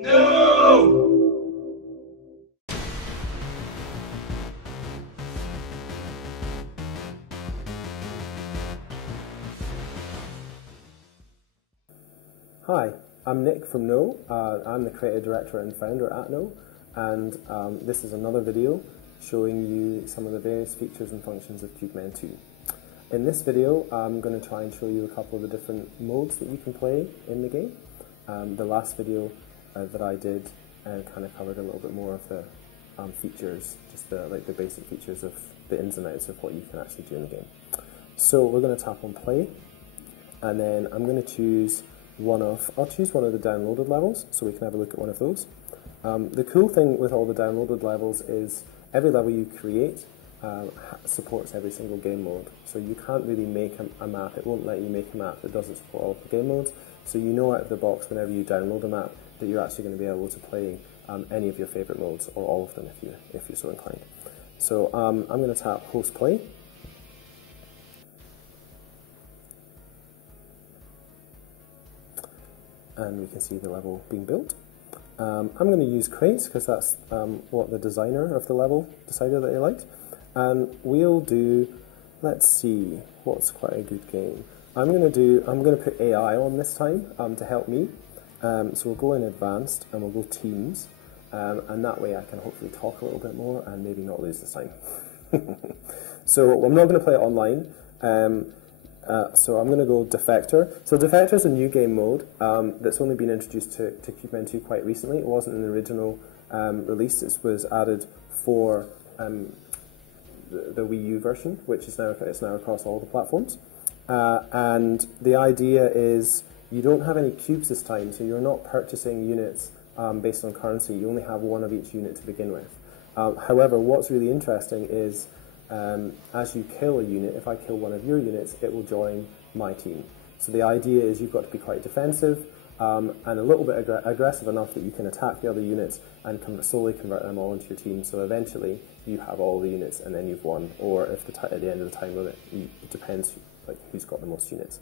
No! Hi, I'm Nick from No. I'm the creative director and founder at No, and this is another video showing you some of the various features and functions of CubeMen 2. In this video, I'm going to try and show you a couple of the different modes that you can play in the game. The last video that I did kind of covered a little bit more of the features, just the basic features of the ins and outs of what you can actually do in the game. So we're going to tap on play, and then I'm going to choose I'll choose one of the downloaded levels so we can have a look at one of those. The cool thing with all the downloaded levels is every level you create supports every single game mode. So you can't really make a map, it won't let you make a map that doesn't support all of the game modes. So you know out of the box whenever you download a map that you're actually going to be able to play any of your favourite modes, or all of them if you're so inclined. So I'm going to tap host play. And we can see the level being built. I'm going to use crates because that's what the designer of the level decided that he liked. And we'll do, let's see, what's quite a good game. I'm going to put AI on this time to help me. So we'll go in advanced and we'll go teams. And that way I can hopefully talk a little bit more and maybe not lose this time. So I'm not going to play it online. So I'm going to go Defector. So Defector is a new game mode that's only been introduced to CubeMen 2 quite recently. It wasn't in the original release. It was added for the Wii U version, which is now across all the platforms. And the idea is you don't have any cubes this time, so you're not purchasing units based on currency. You only have one of each unit to begin with. However, what's really interesting is as you kill a unit, if I kill one of your units, it will join my team. So the idea is you've got to be quite defensive and a little bit aggressive enough that you can attack the other units and slowly convert them all into your team. So eventually you have all the units and then you've won. Or if at the end of the time limit, it depends who's got the most units.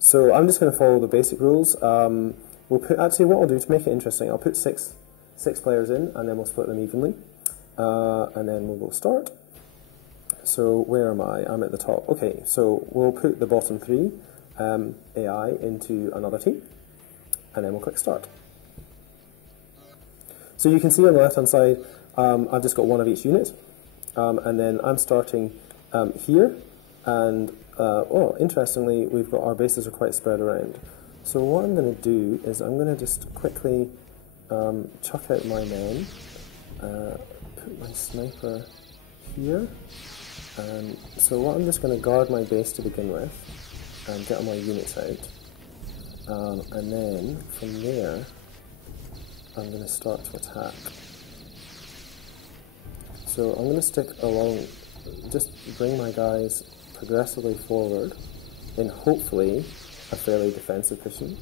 So I'm just going to follow the basic rules. Actually what I'll do to make it interesting, I'll put six players in and then we'll split them evenly. And then we'll go start. So where am I? I'm at the top. Okay, so we'll put the bottom three AI into another team, and then we'll click start. So you can see on the left-hand side, I've just got one of each unit, and then I'm starting here, and interestingly, we've got our bases are quite spread around. So what I'm going to do is I'm going to just quickly chuck out my men, put my sniper here. So I'm just going to guard my base to begin with and get all my units out, and then from there I'm going to start to attack. So I'm going to stick along, just bring my guys progressively forward in hopefully a fairly defensive position.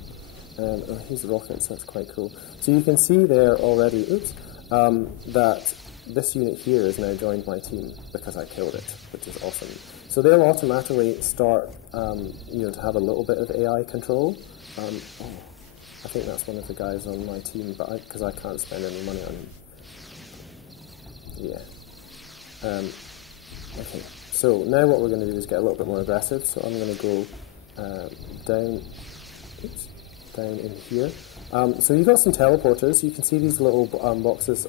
Oh, here's the rockets, that's quite cool. So you can see there already, that this unit here has now joined my team because I killed it, which is awesome. So they'll automatically start, to have a little bit of AI control. I think that's one of the guys on my team, but because I can't spend any money on him. Yeah. Okay. So now what we're going to do is get a little bit more aggressive. So I'm going to go down in here. So you've got some teleporters. You can see these little boxes.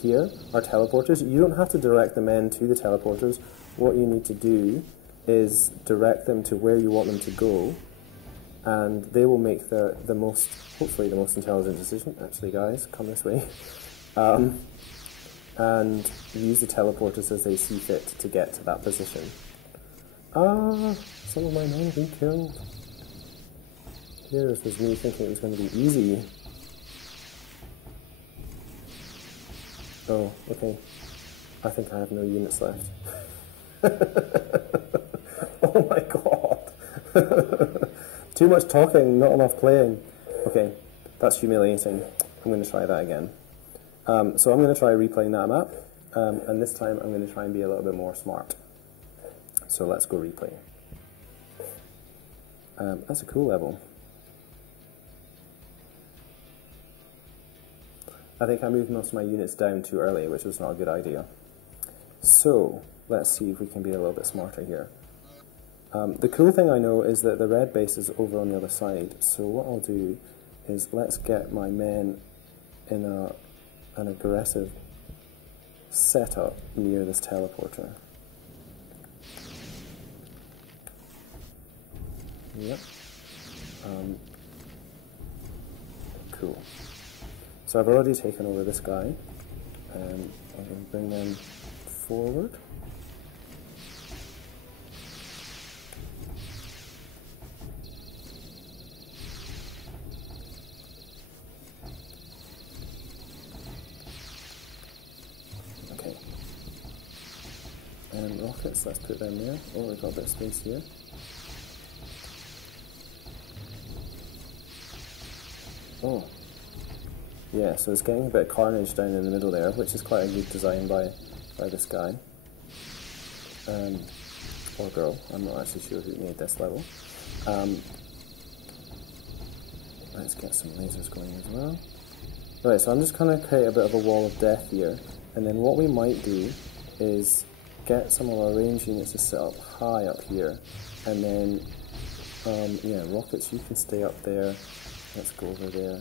Here are teleporters. You don't have to direct the men to the teleporters. What you need to do is direct them to where you want them to go, and they will make hopefully the most intelligent decision. Actually, guys, come this way. And use the teleporters as they see fit to get to that position. Some of my men have been killed. Here's me thinking it was going to be easy. Oh, okay. I think I have no units left. Oh my god. Too much talking, not enough playing. Okay, that's humiliating. I'm going to try that again. So I'm going to try replaying that map, and this time I'm going to try and be a little bit more smart. So let's go replay. That's a cool level. I think I moved most of my units down too early, which was not a good idea. So, let's see if we can be a little bit smarter here. The cool thing I know is that the red base is over on the other side, so what I'll do is let's get my men in an aggressive setup near this teleporter. Yep. Cool. So I've already taken over this guy, and I'm going to bring them forward. Okay. And rockets, let's put them there. Oh, we've got a bit of space here. Oh. Yeah, so it's getting a bit of carnage down in the middle there, which is quite a good design by this guy. Or girl, I'm not actually sure who made this level. Let's get some lasers going as well. Right, so I'm just going to create a bit of a wall of death here, and then what we might do is get some of our range units to set up high up here, and then, yeah, rockets, you can stay up there. Let's go over there.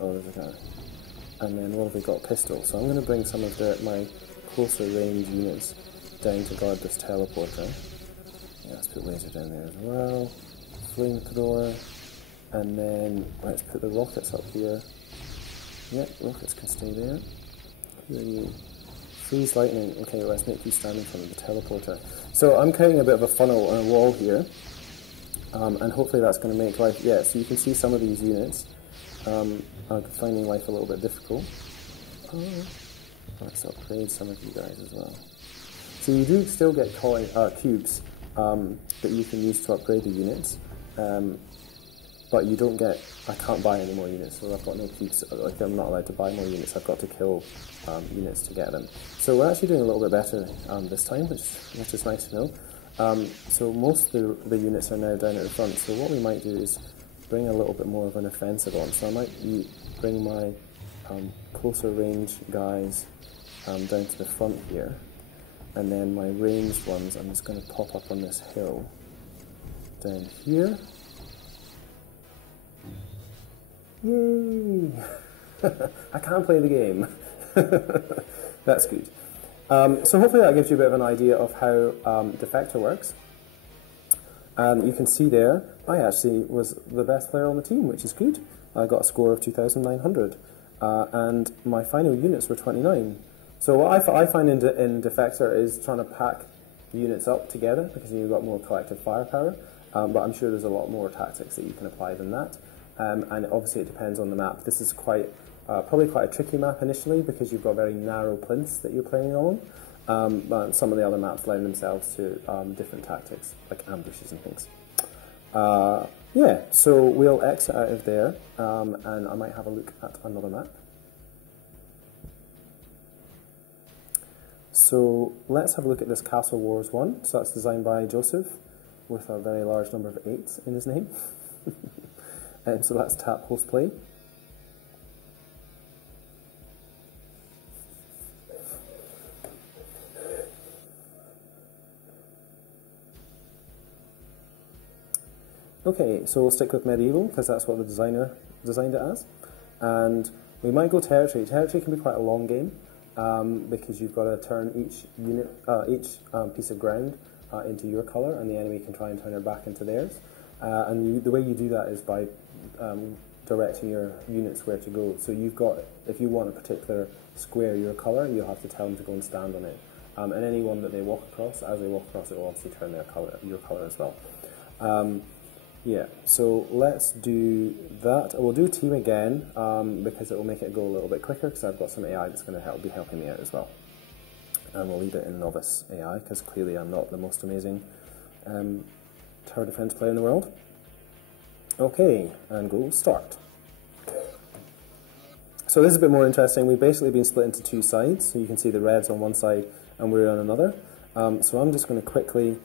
Oh, there's a guy. And then what have we got? Pistol. So I'm going to bring some of my closer range units down to guard this teleporter. Yeah, let's put laser down there as well. Flamethrower. And then let's put the rockets up here. Yep, rockets can stay there. Who are you? Freeze lightning. Okay, let's make you stand in front of the teleporter. So I'm creating a bit of a funnel and a wall here. And hopefully that's going to make life, yeah, so you can see some of these units are finding life a little bit difficult. Let's upgrade some of you guys as well. So you do still get cubes that you can use to upgrade the units, but you don't get, I can't buy any more units, so I've got no cubes, like I'm not allowed to buy more units, I've got to kill units to get them. So we're actually doing a little bit better this time, which is nice to know. So most of the units are now down at the front, so what we might do is bring a little bit more of an offensive on. So I might bring my closer range guys down to the front here, and then my ranged ones I'm just going to pop up on this hill down here. Yay! I can't play the game. That's good. So hopefully that gives you a bit of an idea of how Defector works. And you can see there, I actually was the best player on the team, which is good. I got a score of 2,900, and my final units were 29. So what I find in Defector is trying to pack units up together, because you've got more collective firepower, but I'm sure there's a lot more tactics that you can apply than that. And obviously it depends on the map. This is probably quite a tricky map initially, because you've got very narrow plinths that you're playing on, but some of the other maps lend themselves to different tactics, like ambushes and things. Yeah, so we'll exit out of there, and I might have a look at another map. So let's have a look at this Castle Wars 1. So that's designed by Joseph, with a very large number of 8s in his name. So let's tap host play. Okay, so we'll stick with medieval, because that's what the designer designed it as. And we might go territory. Territory can be quite a long game, because you've got to turn each unit, piece of ground into your colour, and the enemy can try and turn it back into theirs. And the way you do that is by directing your units where to go. So you've got, if you want a particular square your colour, you'll have to tell them to go and stand on it. And any one that they walk across, as they walk across, it will obviously turn their colour, your colour as well. Yeah, so let's do that. We'll do team again, because it will make it go a little bit quicker, because I've got some AI that's going to be helping me out as well. And we'll leave it in novice AI, because clearly I'm not the most amazing tower defense player in the world. Okay, and go start. So this is a bit more interesting. We've basically been split into two sides, so you can see the reds on one side and we're on another. So I'm just going to quickly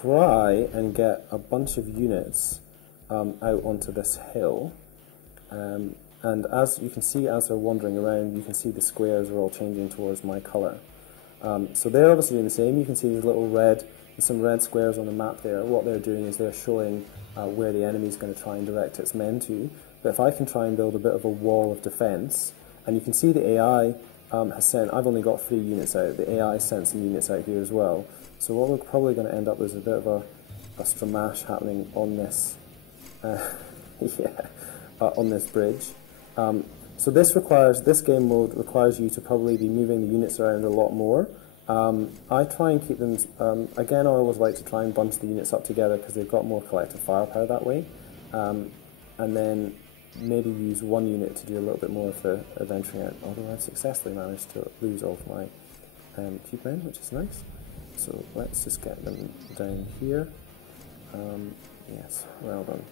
try and get a bunch of units out onto this hill, And as you can see, as they're wandering around, you can see the squares are all changing towards my colour. So they're obviously doing the same. You can see there's some red squares on the map there. What they're doing is they're showing where the enemy is going to try and direct its men to. But if I can try and build a bit of a wall of defence, and you can see the AI has sent, I've only got 3 units out, the AI sent some units out here as well. So what we're probably going to end up with is a bit of a stramash happening on this, on this bridge. So this game mode requires you to probably be moving the units around a lot more. I try and keep them, again I always like to try and bunch the units up together because they've got more collective firepower that way. And then maybe use one unit to do a little bit more of the adventuring out, although I've successfully managed to lose all of my cube men, which is nice. So let's just get them down here. Yes, well done.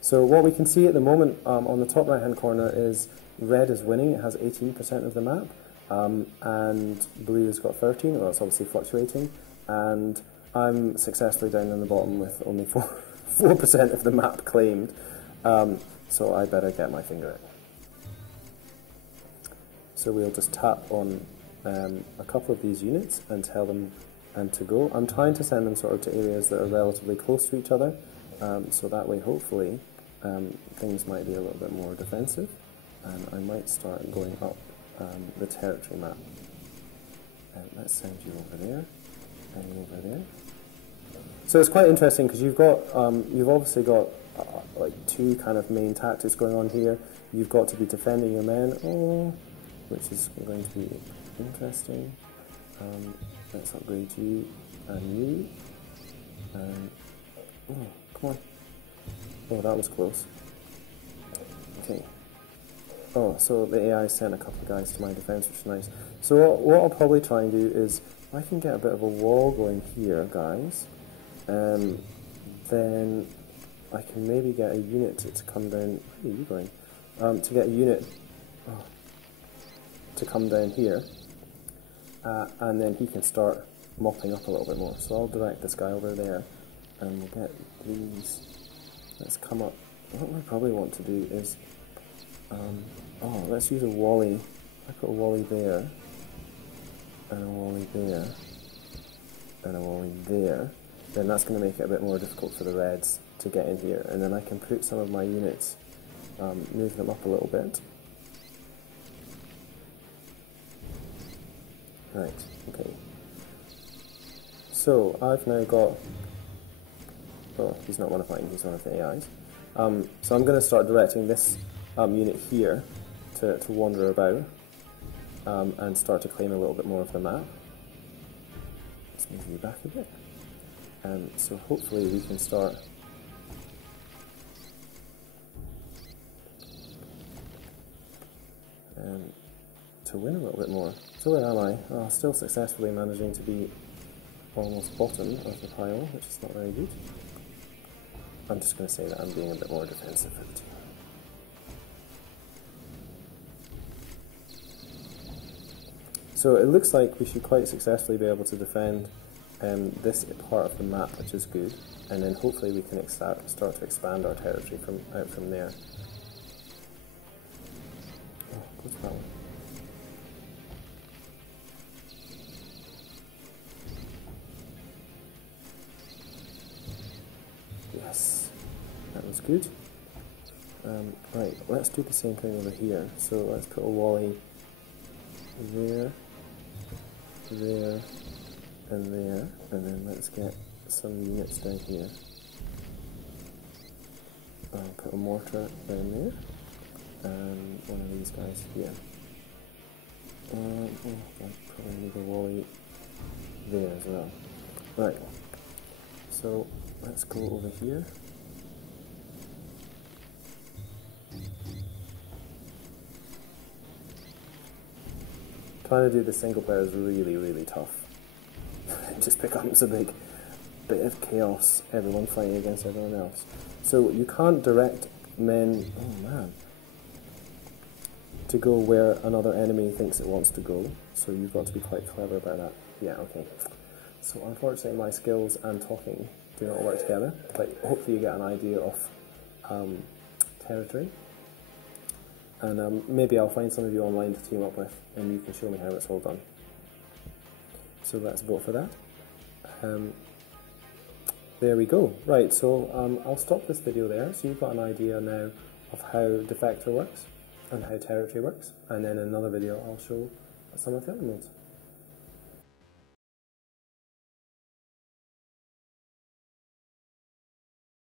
So what we can see at the moment on the top right hand corner is red is winning, it has 18% of the map, and blue has got 13, well it's obviously fluctuating, and I'm successfully down in the bottom with only 4% of the map claimed. So I better get my finger out. So we'll just tap on a couple of these units and tell them to go. I'm trying to send them sort of to areas that are relatively close to each other, so that way hopefully things might be a little bit more defensive, and I might start going up the territory map. Let's send you over there, and over there. So it's quite interesting because you've obviously got like 2 kind of main tactics going on here. You've got to be defending your men, which is going to be interesting. Let's upgrade you and you. Oh, come on. Oh, that was close. Okay. Oh, so the AI sent a couple of guys to my defense, which is nice. So what I'll probably try and do is, I can get a bit of a wall going here, guys. Then I can maybe get a unit to come down. Where are you going? To get a unit to come down here, and then he can start mopping up a little bit more. So I'll direct this guy over there, and we'll get these. Let's come up. What I probably want to do is, let's use a wally. I put a wally there, and a wally there, and a wally there. Then that's going to make it a bit more difficult for the reds to get in here, and then I can put some of my units, move them up a little bit. Right, okay. So I've now got, oh, he's not one of mine, he's one of the AIs. So I'm going to start directing this unit here to wander about and start to claim a little bit more of the map. Let's move you back a bit. So hopefully we can start to win a little bit more. So where am I? Oh, still successfully managing to be almost bottom of the pile, which is not very good. I'm just going to say that I'm being a bit more defensive for the team. So it looks like we should quite successfully be able to defend this part of the map, which is good, and then hopefully we can start to expand our territory out from there. Oh, go to that one. Yes, that was good. Right, let's do the same thing over here. So let's put a wally there, there, and there, and then let's get some units down here. I'll put a mortar down there, and one of these guys here. I probably need a wally there as well. Right, so let's go over here. Trying to do the single player is really, really tough. It just becomes a big bit of chaos, everyone fighting against everyone else. So you can't direct men, oh man, to go where another enemy thinks it wants to go, so you've got to be quite clever about that. Yeah, okay. So unfortunately my skills and talking do not work together, but hopefully you get an idea of territory. and maybe I'll find some of you online to team up with, and you can show me how it's all done. So let's vote for that. There we go. Right, so I'll stop this video there, so you've got an idea now of how Defector works and how Territory works, and then in another video I'll show some of the other modes.